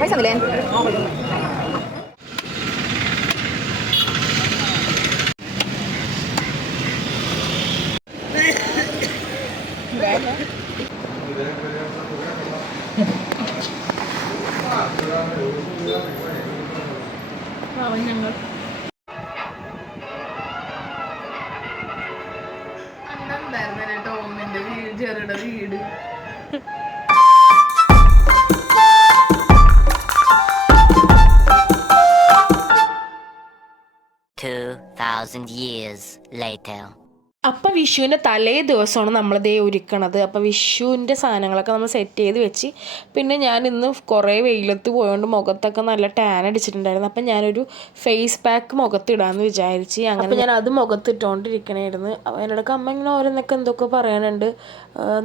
പൈസ ഒന്നില്ലേ? ഞങ്ങൾ ടോമിന്റെ ചെറുടെ വീട് 2,000 years later. അപ്പം വിഷുവിൻ്റെ തലേ ദിവസമാണ് നമ്മളിതേ ഒരുക്കണത്. അപ്പോൾ വിഷുവിൻ്റെ സാധനങ്ങളൊക്കെ നമ്മൾ സെറ്റ് ചെയ്ത് വെച്ച് പിന്നെ ഞാൻ ഇന്ന് കുറേ വെയിലത്ത് പോയതുകൊണ്ട് മുഖത്തൊക്കെ നല്ല ടാൻ അടിച്ചിട്ടുണ്ടായിരുന്നു. അപ്പം ഞാനൊരു ഫേസ് പാക്ക് മുഖത്തിടാമെന്ന് വിചാരിച്ച് അങ്ങനെ ഞാൻ അത് മുഖത്തിട്ടുകൊണ്ടിരിക്കണമായിരുന്നു. അതിനിടയ്ക്ക് അമ്മ ഇങ്ങനെ ഓരോന്നൊക്കെ എന്തൊക്കെ പറയാനുണ്ട്.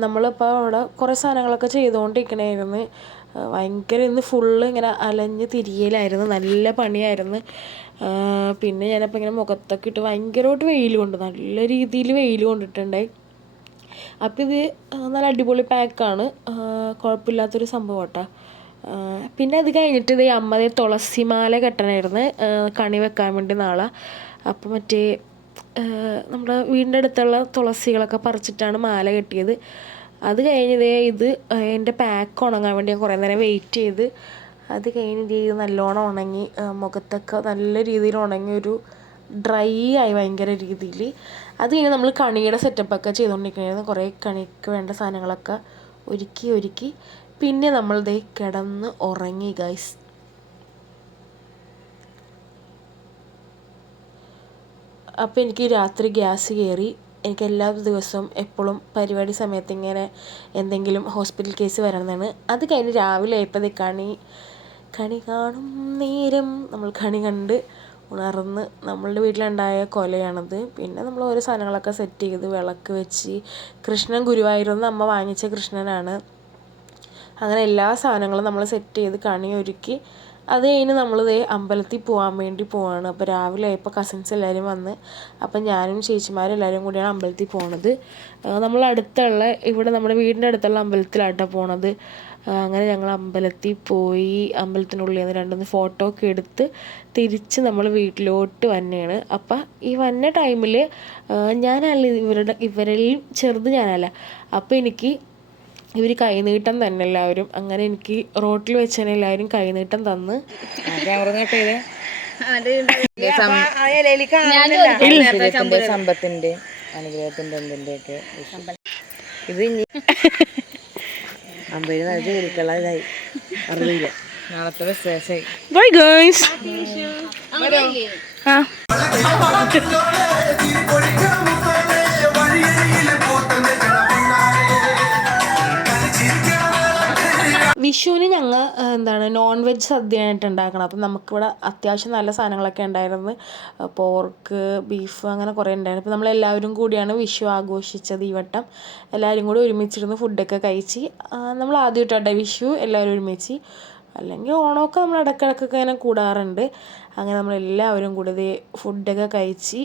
നമ്മളിപ്പോൾ അവിടെ കുറേ സാധനങ്ങളൊക്കെ ചെയ്തുകൊണ്ടിരിക്കണമായിരുന്നു. ഭയങ്കര ഇന്ന് ഫുള്ള് ഇങ്ങനെ അലഞ്ഞ് തിരിയലായിരുന്നു, നല്ല പണിയായിരുന്നു. പിന്നെ ഞാനപ്പോൾ ഇങ്ങനെ മുഖത്തൊക്കെ ഇട്ട് ഭയങ്കരമായിട്ട് വെയിൽ കൊണ്ട് നല്ല രീതിയിൽ വെയിൽ കൊണ്ടിട്ടുണ്ടായി. അപ്പോൾ ഇത് നല്ല അടിപൊളി പാക്കാണ്, കുഴപ്പമില്ലാത്തൊരു സംഭവം കേട്ടോ. പിന്നെ അത് കഴിഞ്ഞിട്ട് ഇത് അമ്മ തുളസിമാല കെട്ടണമായിരുന്നു കണി വെക്കാൻ വേണ്ടി നാളെ. അപ്പോൾ മറ്റേ നമ്മുടെ വീടിൻ്റെ അടുത്തുള്ള തുളസികളൊക്കെ പറിച്ചിട്ടാണ് മാല കെട്ടിയത്. അത് കഴിഞ്ഞതേ ഇത് എൻ്റെ പാക്ക് ഉണങ്ങാൻ വേണ്ടി ഞാൻ കുറേ നേരം വെയിറ്റ് ചെയ്ത് അത് കഴിഞ്ഞ് ഇത് നല്ലോണം ഉണങ്ങി, മുഖത്തൊക്കെ നല്ല രീതിയിൽ ഉണങ്ങി ഒരു ഡ്രൈ ആയി ഭയങ്കര രീതിയിൽ. അത് കഴിഞ്ഞ് നമ്മൾ കണിയുടെ സെറ്റപ്പൊക്കെ ചെയ്തുകൊണ്ടിരിക്കുകയായിരുന്നു. കുറേ കണിക്ക് വേണ്ട സാധനങ്ങളൊക്കെ ഒരുക്കി പിന്നെ നമ്മളിതേ കിടന്ന് ഉറങ്ങി ഗൈസ്. അപ്പോൾ എനിക്ക് രാത്രി ഗ്യാസ് കയറി. എനിക്ക് എല്ലാ ദിവസവും എപ്പോഴും പരിപാടി സമയത്ത് ഇങ്ങനെ എന്തെങ്കിലും ഹോസ്പിറ്റൽ കേസ് വരണമെന്നാണ്. അത് കഴിഞ്ഞ് രാവിലെ ആയപ്പോൾ കണി കാണും നേരം നമ്മൾ കണി കണ്ട് ഉണർന്ന് നമ്മളുടെ വീട്ടിലുണ്ടായ കൊലയാണത്. പിന്നെ നമ്മൾ ഓരോ സാധനങ്ങളൊക്കെ സെറ്റ് ചെയ്ത് വിളക്ക് വെച്ച്, കൃഷ്ണൻ ഗുരുവായൂരിൽ അമ്മ വാങ്ങിച്ച കൃഷ്ണനാണ്. അങ്ങനെ എല്ലാ സാധനങ്ങളും നമ്മൾ സെറ്റ് ചെയ്ത് കണി ഒരുക്കി അത് കഴിഞ്ഞ് നമ്മളിതേ അമ്പലത്തിൽ പോകാൻ വേണ്ടി പോവാണ്. അപ്പോൾ രാവിലെ ആയപ്പോൾ കസിൻസ് എല്ലാവരും വന്ന്, അപ്പം ഞാനും ചേച്ചിമാരും എല്ലാവരും കൂടിയാണ് അമ്പലത്തിൽ പോണത്. നമ്മൾ അടുത്തുള്ള ഇവിടെ നമ്മുടെ വീടിൻ്റെ അടുത്തുള്ള അമ്പലത്തിലായിട്ടാണ് പോണത്. അങ്ങനെ ഞങ്ങൾ അമ്പലത്തിൽ പോയി അമ്പലത്തിനുള്ളിൽ നിന്ന് രണ്ടൊന്ന് ഫോട്ടോ ഒക്കെ എടുത്ത് തിരിച്ച് നമ്മൾ വീട്ടിലോട്ട് വന്നെയാണ്. അപ്പം ഈ വന്ന ടൈമിൽ ഞാനല്ല ഇവരിൽ ചെറുത് ഞാനല്ല. അപ്പോൾ എനിക്ക് ഇവർ കൈനീട്ടം തന്നെ എല്ലാവരും. അങ്ങനെ എനിക്ക് റോട്ടിൽ വെച്ച് തന്നെ എല്ലാവരും കൈനീട്ടം തന്ന് സമ്പത്തിന്റെ അനുഗ്രഹത്തിന്റെ എന്തിന്റെയൊക്കെ ഇത് അമ്പതിന് ജോലിക്കുള്ളതായി അറിയില്ല. നാളത്തെ വിശേഷമായി. Bye guys. വിഷുവിന് ഞങ്ങൾ നോൺ വെജ് സദ്യയായിട്ട് ഉണ്ടാക്കണം. അപ്പം നമുക്കിവിടെ അത്യാവശ്യം നല്ല സാധനങ്ങളൊക്കെ ഉണ്ടായിരുന്നു. പോർക്ക്, ബീഫ് അങ്ങനെ കുറേ ഉണ്ടായിരുന്നു. അപ്പോൾ നമ്മളെല്ലാവരും കൂടിയാണ് വിഷു ആഘോഷിച്ചത് ഈ വട്ടം. എല്ലാവരും കൂടി ഒരുമിച്ചിരുന്ന് ഫുഡൊക്കെ കഴിച്ച് നമ്മൾ ആദ്യമായിട്ടാണ് വിഷു എല്ലാവരും ഒരുമിച്ച്. അല്ലെങ്കിൽ ഓണമൊക്കെ നമ്മൾ ഇടയ്ക്കിടയ്ക്കൊക്കെ ഇങ്ങനെ കൂടാറുണ്ട്. അങ്ങനെ നമ്മളെല്ലാവരും കൂടി ഫുഡൊക്കെ കഴിച്ച്.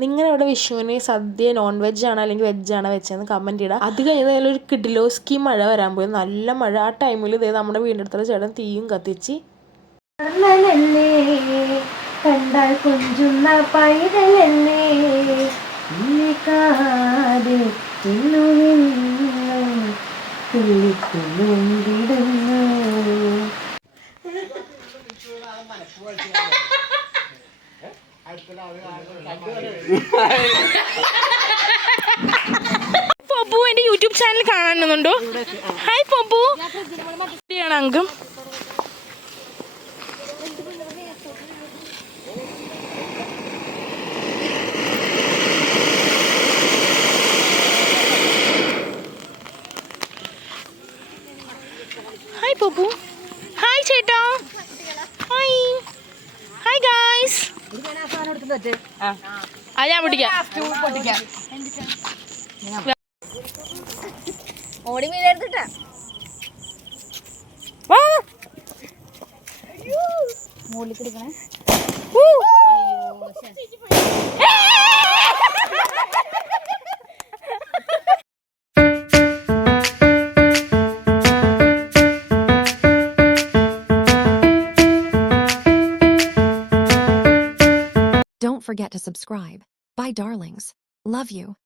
നിങ്ങളിവിടെ വിഷുവിന് സദ്യ നോൺ വെജാണോ അല്ലെങ്കിൽ വെജാണോ വെച്ചതെന്ന് കമൻറ്റ് ഇടുക. അത് കഴിഞ്ഞ് ഒരു കിഡിലോസ്കി മഴ വരാൻ പോയി, നല്ല മഴ. ആ ടൈമിൽ നമ്മുടെ വീടിൻ്റെ അടുത്തുള്ള ചേട്ടൻ തീയും കത്തിച്ച് കണ്ടാൽ കൊഞ്ചുന്ന പൈതലല്ലേ പൊബു എൻ്റെ യൂട്യൂബ് ചാനൽ കാണുന്നുണ്ടോ? ഹായ് പൊബു അങ്കം. ഹായ് പൊബു. ഹായ് ചേട്ടാ. Hi hi guys. ആ ഞാൻ പിടിക്കാം. ഓടി മീനെടുത്തിട്ടാ വാ. മുകളിൽ എടുക്കണേ. Don't forget to subscribe. Bye, darlings. Love you.